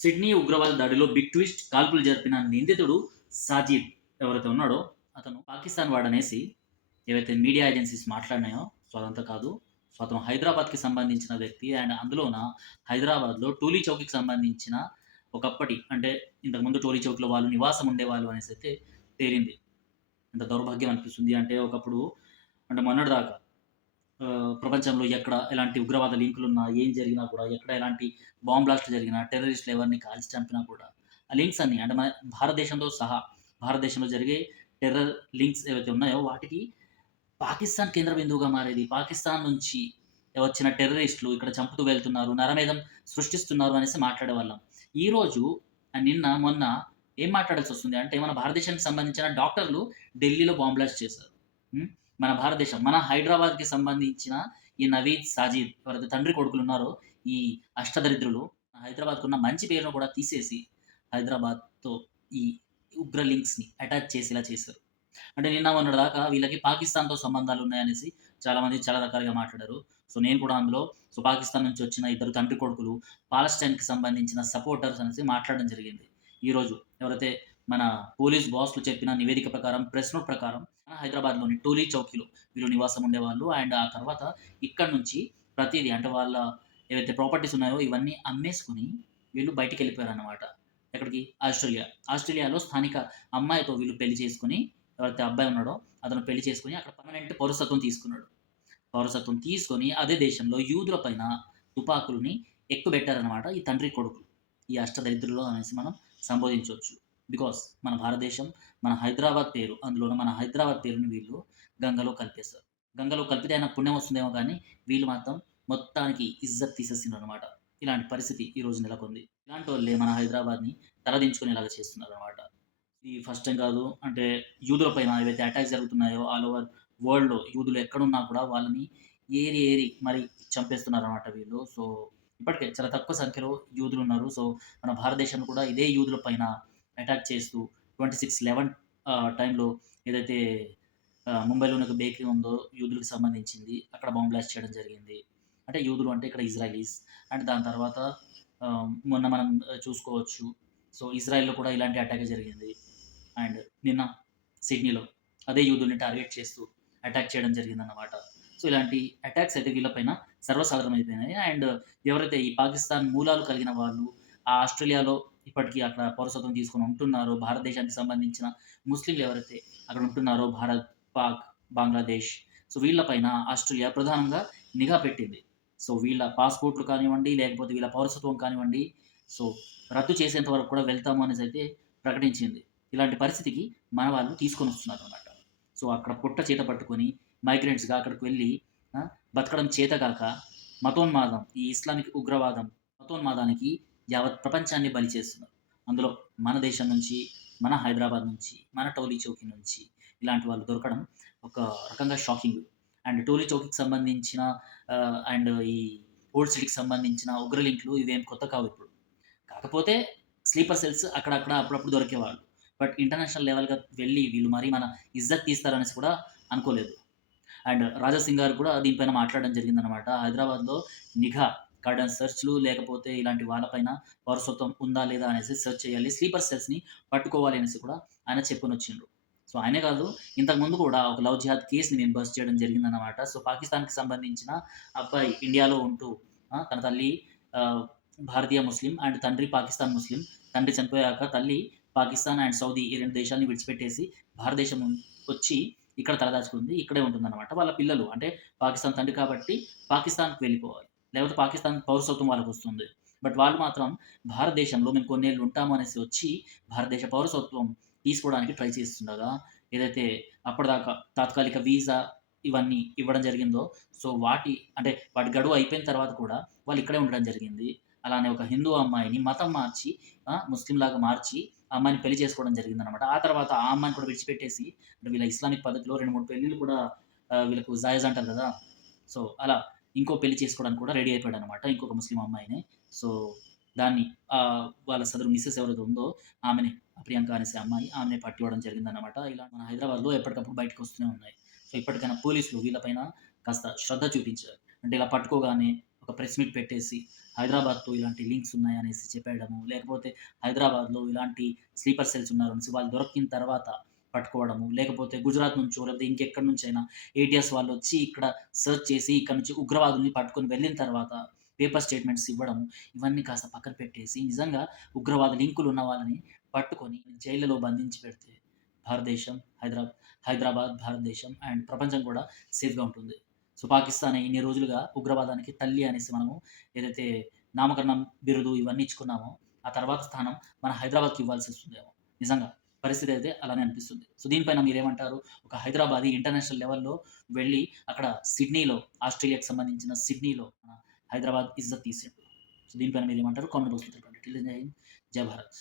Sydney ఉగ్రవాద దాడిలో big twist కాల్పులు జరిపిన నిందితుడు సాజిద్ ఎవరైతే ఉన్నాడో అతను పాకిస్తాన్ వాడనేసి ఏవైతే మీడియా ఏజెన్సీస్ మాట్లాడినాయో సో అదంతా కాదు సో అతను హైదరాబాద్కి సంబంధించిన వ్యక్తి అండ్ అందులోన హైదరాబాద్లో టూలీ చౌక్కి సంబంధించిన ఒకప్పటి అంటే ఇంతకుముందు టోలీ చౌక్లో వాళ్ళు నివాసం ఉండేవాళ్ళు అనేసి అయితే తేలింది. ఎంత దౌర్భాగ్యం అనిపిస్తుంది అంటే ఒకప్పుడు అంటే మొన్నటిదాకా దాకా ప్రపంచంలో ఎక్కడ ఎలాంటి ఉగ్రవాద లింకులు ఉన్నా ఏం జరిగినా కూడా ఎక్కడ ఎలాంటి బాంబ్ బ్లాస్ట్ జరిగినా టెర్రరిస్టులు ఎవరిని కాల్చి చంపినా కూడా ఆ లింక్స్ అన్ని అంటే మన భారతదేశంతో సహా భారతదేశంలో జరిగే టెర్రర్ లింక్స్ ఏవైతే ఉన్నాయో వాటికి పాకిస్తాన్ కేంద్ర బిందువుగా మారేది. పాకిస్తాన్ నుంచి వచ్చిన టెర్రరిస్టులు ఇక్కడ చంపుతూ వెళ్తున్నారు నరమేధం సృష్టిస్తున్నారు అనేసి మాట్లాడేవాళ్ళం ఈరోజు నిన్న మొన్న ఏం మాట్లాడాల్సి వస్తుంది? అంటే మన భారతదేశానికి సంబంధించిన డాక్టర్లు ఢిల్లీలో బాంబ్ బ్లాస్ట్ చేశారు. మన భారతదేశం మన హైదరాబాద్కి సంబంధించిన ఈ నవీద్ సాజిద్ ఎవరైతే తండ్రి కొడుకులు ఉన్నారో ఈ అష్టదరిద్రులు హైదరాబాద్కు ఉన్న మంచి పేరును కూడా తీసేసి హైదరాబాద్తో ఈ ఉగ్ర లింక్స్ని అటాచ్ చేసేలా చేశారు. అంటే నిన్న మొన్నటి దాకా వీళ్ళకి పాకిస్తాన్తో సంబంధాలు ఉన్నాయనేసి చాలామంది చాలా రకాలుగా మాట్లాడారు. సో నేను కూడా అందులో సో పాకిస్తాన్ నుంచి వచ్చిన ఇద్దరు తండ్రి కొడుకులు పాలస్టైన్కి సంబంధించిన సపోర్టర్స్ అనేసి మాట్లాడడం జరిగింది. ఈరోజు ఎవరైతే మన పోలీస్ బాస్లు చెప్పిన నివేదిక ప్రకారం ప్రెస్ నోట్ ప్రకారం హైదరాబాద్లోని టోలీ చౌకీలో వీళ్ళు నివాసం ఉండేవాళ్ళు. అండ్ ఆ తర్వాత ఇక్కడ నుంచి ప్రతిదీ అంటే వాళ్ళ ఏవైతే ప్రాపర్టీస్ ఉన్నాయో ఇవన్నీ అమ్మేసుకుని వీళ్ళు బయటికి వెళ్ళిపోయారు అన్నమాట ఎక్కడికి? ఆస్ట్రేలియా. ఆస్ట్రేలియాలో స్థానిక అమ్మాయితో వీళ్ళు పెళ్ళి చేసుకుని ఎవరైతే అబ్బాయి ఉన్నాడో అతను పెళ్ళి చేసుకుని అక్కడ పర్మనెంట్ పౌరసత్వం తీసుకున్నాడు. పౌరసత్వం తీసుకొని అదే దేశంలో యూదుల పైన తుపాకులని ఎక్కుబెట్టారనమాట ఈ తండ్రి కొడుకులు. ఈ అష్టదరిద్రులు అనేసి మనం సంబోధించవచ్చు. బికాస్ మన భారతదేశం మన హైదరాబాద్ పేరు అందులోనూ మన హైదరాబాద్ పేరుని వీళ్ళు గంగలో కలిపేస్తారు. గంగలో కలిపితే ఆయన పుణ్యం వస్తుందేమో కానీ వీళ్ళు మాత్రం మొత్తానికి ఇజ్జత్ తీసేస్తున్నారు అనమాట ఇలాంటి పరిస్థితి ఈరోజు నెలకొంది. ఇలాంటి వాళ్ళే మన హైదరాబాద్ని తలదించుకునేలాగా చేస్తున్నారు అనమాట ఈ ఫస్ట్ టైం కాదు అంటే యూదుల పైన ఏవైతే అటాక్స్ జరుగుతున్నాయో ఆల్ ఓవర్ వరల్డ్లో యూదులు ఎక్కడున్నా కూడా వాళ్ళని ఏరి ఏరి మరి చంపేస్తున్నారన్నమాట వీళ్ళు. సో ఇప్పటికే చాలా తక్కువ సంఖ్యలో యూదులు ఉన్నారు. సో మన భారతదేశం కూడా ఇదే యూదుల పైన అటాక్ చేస్తూ ట్వంటీ సిక్స్ లెవెన్ టైంలో ఏదైతే ముంబైలోని ముంబైలో ఒక బేకరీ ఉందో యూదులకు సంబంధించింది అక్కడ బాంబ్ బ్లాస్ట్ చేయడం జరిగింది. అంటే యూదులు అంటే ఇక్కడ ఇజ్రాయలీస్. అండ్ దాని తర్వాత మొన్న మనం చూసుకోవచ్చు. సో ఇజ్రాయెల్లో కూడా ఇలాంటి అటాక్ జరిగింది. అండ్ నిన్న సిడ్నీలో అదే యూదుల్ని టార్గెట్ చేస్తూ అటాక్ చేయడం జరిగింది అన్నమాట సో ఇలాంటి అటాక్స్ అయితే వీళ్ళపైన సర్వసాధారణమైపోయినాయి. అండ్ ఎవరైతే ఈ పాకిస్తాన్ మూలాలు కలిగిన వాళ్ళు ఆ ఆస్ట్రేలియాలో ఇప్పటికీ అక్కడ పౌరసత్వం తీసుకొని ఉంటున్నారో భారతదేశానికి సంబంధించిన ముస్లింలు ఎవరైతే అక్కడ ఉంటున్నారో భారత్ పాక్ బంగ్లాదేశ్ సో వీళ్ళపైన ఆస్ట్రేలియా ప్రధానంగా నిఘా పెట్టింది. సో వీళ్ళ పాస్పోర్ట్లు కానివ్వండి లేకపోతే వీళ్ళ పౌరసత్వం కానివ్వండి సో రద్దు చేసేంత వరకు కూడా వెళ్తాము అనేసి అయితే ప్రకటించింది. ఇలాంటి పరిస్థితికి మన వాళ్ళు తీసుకొని వస్తున్నారు అనమాట సో అక్కడ పుట్ట చేత పట్టుకొని మైగ్రెంట్స్గా అక్కడికి వెళ్ళి బతకడం చేత కాక మతోన్మాదం ఈ ఇస్లామిక్ ఉగ్రవాదం మతోన్మాదానికి యావత్ ప్రపంచాన్ని బలి చేస్తున్నారు. అందులో మన దేశం నుంచి మన హైదరాబాద్ నుంచి మన టోలీ చౌకీ నుంచి ఇలాంటి వాళ్ళు దొరకడం ఒక రకంగా షాకింగ్. అండ్ టోలీ చౌకీకి సంబంధించిన అండ్ ఈ ఓల్డ్ సిటీకి సంబంధించిన ఉగ్రలింక్లు ఇవేం కొత్త కావు ఇప్పుడు. కాకపోతే స్లీపర్ సెల్స్ అక్కడక్కడ అప్పుడప్పుడు దొరికేవాళ్ళు. బట్ ఇంటర్నేషనల్ లెవెల్గా వెళ్ళి వీళ్ళు మరీ మన ఇజ్జత్ తీస్తారనేసి కూడా అనుకోలేదు. అండ్ రాజా సింగ్ గారు కూడా దీనిపైన మాట్లాడడం జరిగిందనమాట హైదరాబాద్లో నిఘా కార్డన్ సెర్చ్లు లేకపోతే ఇలాంటి వాళ్ళపైన వారసత్వం ఉందా లేదా అనేసి సెర్చ్ చేయాలి. స్లీపర్ సెల్స్ని పట్టుకోవాలి అనేసి కూడా ఆయన చెప్పుకొని వచ్చిండ్రు. సో ఆయనే కాదు ఇంతకుముందు కూడా ఒక లవ్ జిహాద్ కేసుని మేము బస్ చేయడం జరిగిందన్నమాట. సో పాకిస్తాన్కి సంబంధించిన అబ్బాయి ఇండియాలో ఉంటూ తన తల్లి భారతీయ ముస్లిం అండ్ తండ్రి పాకిస్తాన్ ముస్లిం. తండ్రి చనిపోయాక తల్లి పాకిస్తాన్ అండ్ సౌదీ ఈ రెండు దేశాలని విడిచిపెట్టేసి భారతదేశం వచ్చి ఇక్కడ తలదాచుకుంది. ఇక్కడే ఉంటుందన్నమాట. వాళ్ళ పిల్లలు అంటే పాకిస్తాన్ తండ్రి కాబట్టి పాకిస్తాన్కి వెళ్ళిపోవాలి. లేకపోతే పాకిస్తాన్ పౌరసత్వం వాళ్ళకి వస్తుంది. బట్ వాళ్ళు మాత్రం భారతదేశంలో మేము కొన్నేళ్ళు ఉంటాము అనేసి వచ్చి భారతదేశ పౌరసత్వం తీసుకోవడానికి ట్రై చేస్తుండగా ఏదైతే అప్పటిదాకా తాత్కాలిక వీసా ఇవన్నీ ఇవ్వడం జరిగిందో సో వాటి అంటే వాటి గడువు అయిపోయిన తర్వాత కూడా వాళ్ళు ఇక్కడే ఉండడం జరిగింది. అలానే ఒక హిందూ అమ్మాయిని మతం మార్చి ముస్లిం లాగా మార్చి అమ్మాయిని పెళ్ళి చేసుకోవడం జరిగింది అనమాట ఆ తర్వాత ఆ అమ్మాయిని కూడా విడిచిపెట్టేసి అంటే వీళ్ళ ఇస్లామిక్ పద్ధతిలో రెండు మూడు పెళ్ళిళ్ళు కూడా వీళ్ళకు జాయజ్ అంటారు కదా. సో అలా ఇంకో పెళ్ళి చేసుకోవడానికి కూడా రెడీ అయిపోయాడు అనమాట ఇంకొక ముస్లిం అమ్మాయిని. సో దాన్ని వాళ్ళ సదరు మిస్సెస్ ఎవరైతే ఉందో ఆమెని ప్రియాంక అనేసి అమ్మాయి ఆమెనే పట్టి ఇవ్వడం ఇలా మన హైదరాబాద్లో ఎప్పటికప్పుడు బయటకు వస్తూనే ఉన్నాయి. సో ఇప్పటికైనా పోలీసులు వీళ్ళపైన కాస్త శ్రద్ధ చూపించారు. అంటే ఇలా పట్టుకోగానే ఒక ప్రెస్ మీట్ పెట్టేసి హైదరాబాద్తో ఇలాంటి లింక్స్ ఉన్నాయనేసి చెప్పేయడము లేకపోతే హైదరాబాద్లో ఇలాంటి స్లీపర్ సెల్స్ ఉన్నారు అనేసి వాళ్ళు దొరికిన తర్వాత పట్టుకోవడము లేకపోతే గుజరాత్ నుంచో లేకపోతే ఇంకెక్కడి నుంచి అయినా ఏటీఎస్ వాళ్ళు వచ్చి ఇక్కడ సెర్చ్ చేసి ఇక్కడ నుంచి ఉగ్రవాదుల్ని పట్టుకొని వెళ్ళిన తర్వాత పేపర్ స్టేట్మెంట్స్ ఇవ్వడము ఇవన్నీ కాస్త పక్కన పెట్టేసి నిజంగా ఉగ్రవాద లింకులు ఉన్న వాళ్ళని పట్టుకొని జైళ్ళలో బంధించి పెడితే భారతదేశం హైదరాబాద్ హైదరాబాద్ భారతదేశం అండ్ ప్రపంచం కూడా సేఫ్గా ఉంటుంది. సో పాకిస్తాన్ ఇన్ని రోజులుగా ఉగ్రవాదానికి తల్లి అనేసి మనము ఏదైతే నామకరణం బిరుదు ఇవన్నీ ఇచ్చుకున్నామో ఆ తర్వాత స్థానం మన హైదరాబాద్కి ఇవ్వాల్సి వస్తుందేమో. నిజంగా పరిస్థితి అయితే అలానే అనిపిస్తుంది. సో దీనిపైన మీరేమంటారు? ఒక హైదరాబాద్ ఇంటర్నేషనల్ లెవెల్లో వెళ్ళి అక్కడ సిడ్నీలో ఆస్ట్రేలియాకి సంబంధించిన సిడ్నీలో మన హైదరాబాద్ ఇజ్జత్ తీసిండు సో దీనిపైన మీరు ఏమంటారు కామెంట్ బాక్స్లో జై హింద్ జై భారత్.